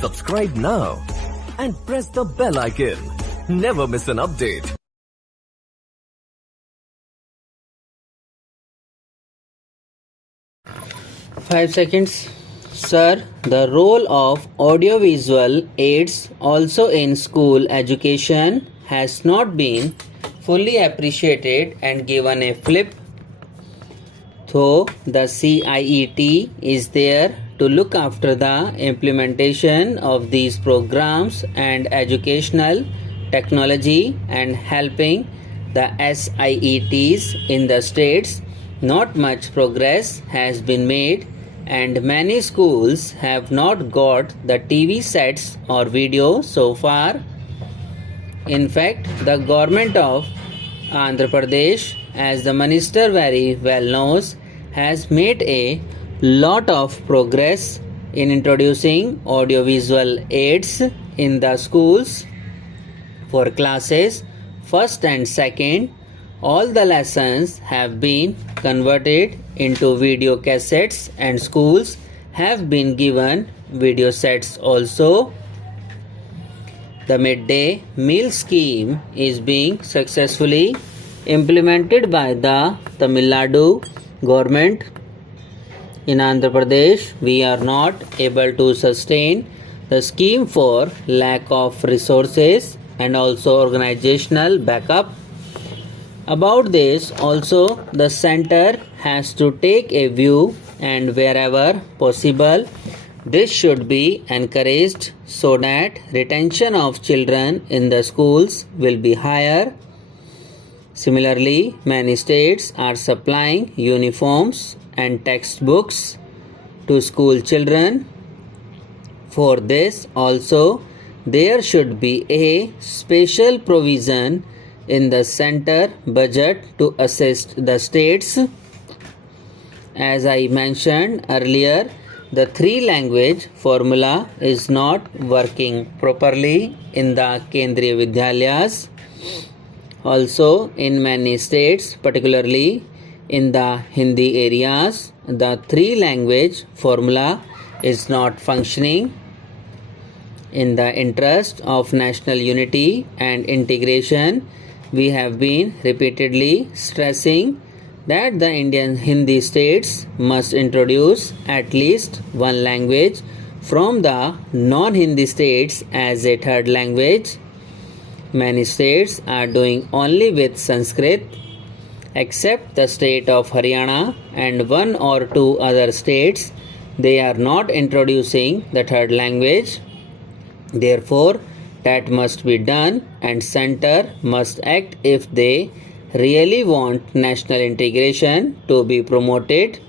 Subscribe now and press the bell icon. Never miss an update. 5 seconds. Sir, the role of audiovisual aids also in school education has not been fully appreciated and given a flip. Though the CIET is there to look after the implementation of these programs and educational technology and helping the SIETs in the states, not much progress has been made and many schools have not got the TV sets or video so far. In fact, the government of Andhra Pradesh, as the minister very well knows, has made a lot of progress in introducing audiovisual aids in the schools for classes 1st and 2nd. All the lessons have been converted into video cassettes and schools have been given video sets also. The midday meal scheme is being successfully implemented by the Tamil Nadu government. In Andhra Pradesh, we are not able to sustain the scheme for lack of resources and also organizational backup. About this also, the center has to take a view and wherever possible this should be encouraged so that retention of children in the schools will be higher. Similarly, many states are supplying uniforms and textbooks to school children. For this also, there should be a special provision in the center budget to assist the states. As I mentioned earlier, the 3-language formula is not working properly in the Kendriya Vidyalayas. Also, in many states, particularly in the Hindi areas, the 3-language formula is not functioning. In the interest of national unity and integration, we have been repeatedly stressing that the Indian Hindi states must introduce at least one language from the non-Hindi states as a third language. Many states are doing only with Sanskrit, except the state of Haryana and 1 or 2 other states. They are not introducing the third language. Therefore, that must be done and center must act if they really want national integration to be promoted.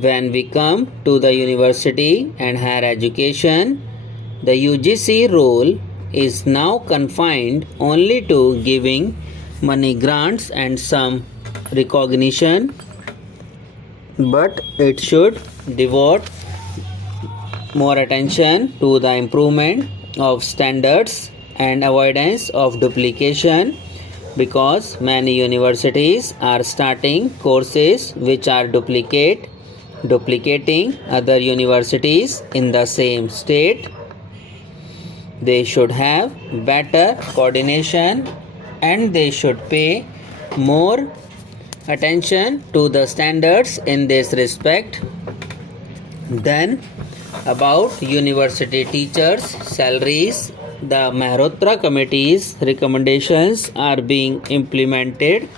When we come to the university and higher education, the UGC role is now confined only to giving money grants and some recognition, but it should devote more attention to the improvement of standards and avoidance of duplication, because many universities are starting courses which are duplicating other universities in the same state. They should have better coordination and they should pay more attention to the standards in this respect. Then, about university teachers' salaries, the Mehrotra Committee's recommendations are being implemented.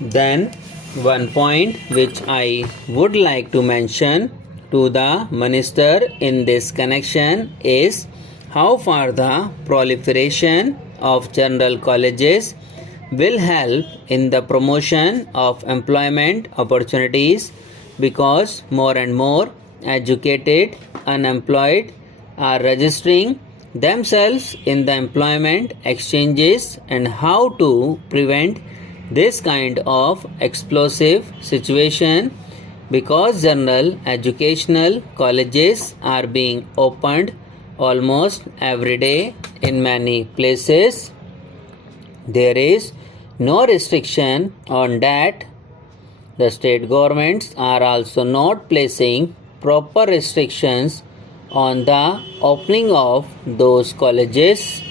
Then, one point which I would like to mention to the minister in this connection is how far the proliferation of general colleges will help in the promotion of employment opportunities, because more and more educated unemployed are registering themselves in the employment exchanges, and how to prevent this kind of explosive situation, because general educational colleges are being opened almost every day in many places. There is no restriction on that. The state governments are also not placing proper restrictions on the opening of those colleges.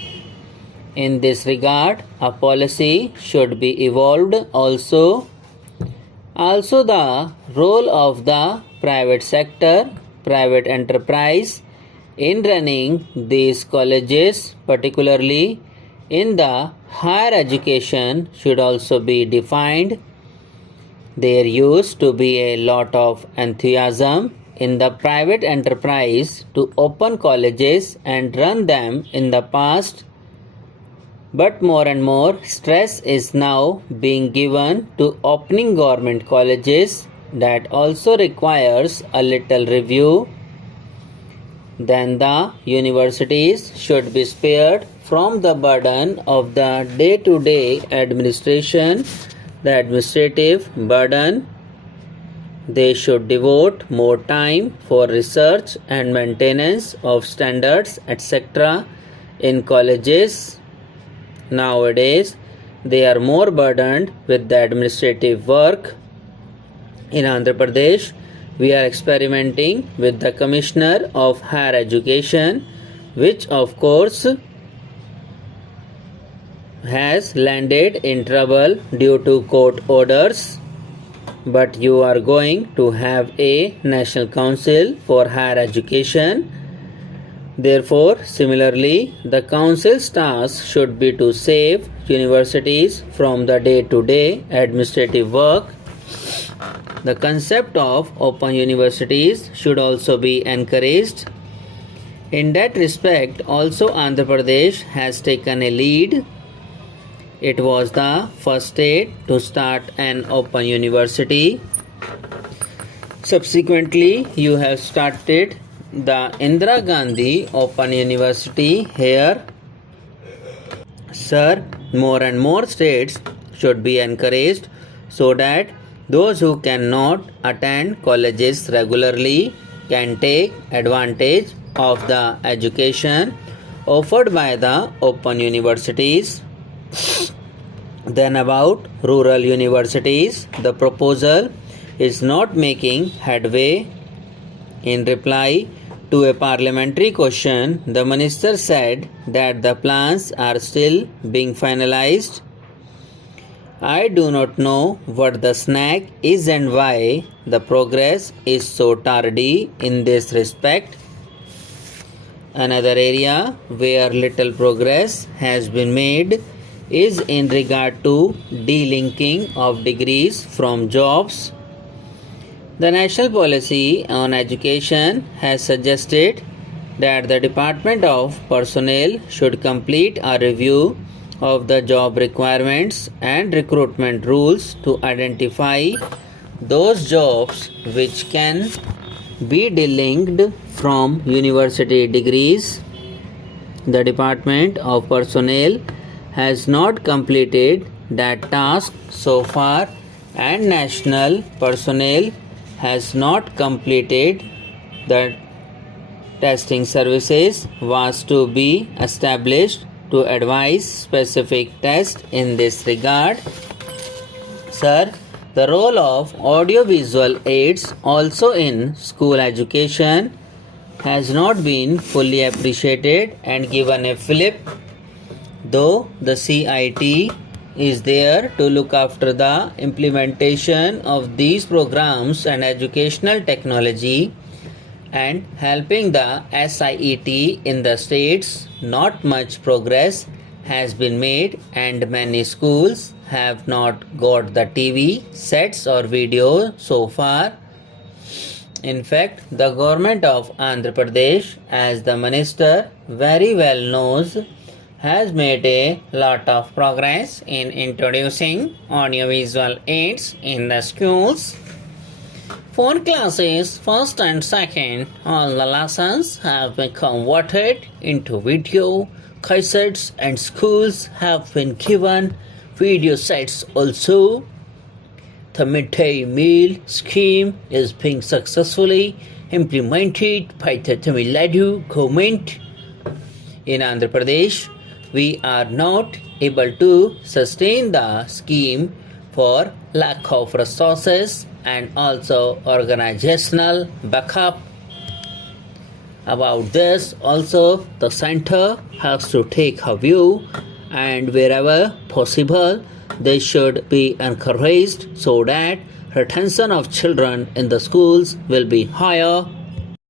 In this regard, a policy should be evolved also. Also, the role of the private sector, private enterprise in running these colleges, particularly in the higher education, should also be defined. There used to be a lot of enthusiasm in the private enterprise to open colleges and run them in the past, but more and more stress is now being given to opening government colleges. That also requires a little review. Then the universities should be spared from the burden of the day-to-day administration, the administrative burden. They should devote more time for research and maintenance of standards, etc. in colleges. Nowadays, they are more burdened with the administrative work. In Andhra Pradesh, we are experimenting with the Commissioner of Higher Education, which of course has landed in trouble due to court orders. But you are going to have a National Council for Higher Education. Therefore, similarly, the council's task should be to save universities from the day-to-day administrative work. The concept of open universities should also be encouraged. In that respect, also Andhra Pradesh has taken a lead. It was the first state to start an open university. Subsequently, you have started the Indira Gandhi Open University here. Sir, more and more states should be encouraged so that those who cannot attend colleges regularly can take advantage of the education offered by the open universities. Then about rural universities, the proposal is not making headway. In reply to a parliamentary question, the minister said that the plans are still being finalized. I do not know what the snag is and why the progress is so tardy in this respect. Another area where little progress has been made is in regard to delinking of degrees from jobs. The national policy on education has suggested that the Department of Personnel should complete a review of the job requirements and recruitment rules to identify those jobs which can be delinked from university degrees. The Department of Personnel has not completed that task so far, and National Personnel has not completed the testing services was to be established to advise specific tests in this regard. Sir, the role of audiovisual aids also in school education has not been fully appreciated and given a flip. Though the CIT is there to look after the implementation of these programs and educational technology and helping the SIET in the states, not much progress has been made and many schools have not got the TV sets or video so far. In fact, the government of Andhra Pradesh, as the minister very well knows, has made a lot of progress in introducing audiovisual aids in the schools. For classes first and second, all the lessons have been converted into video cassettes and schools have been given video sets also. The midday meal scheme is being successfully implemented by the Tamil Nadu government. In Andhra Pradesh, we are not able to sustain the scheme for lack of resources and also organizational backup. About this, also the center has to take a view, and wherever possible, they should be encouraged so that retention of children in the schools will be higher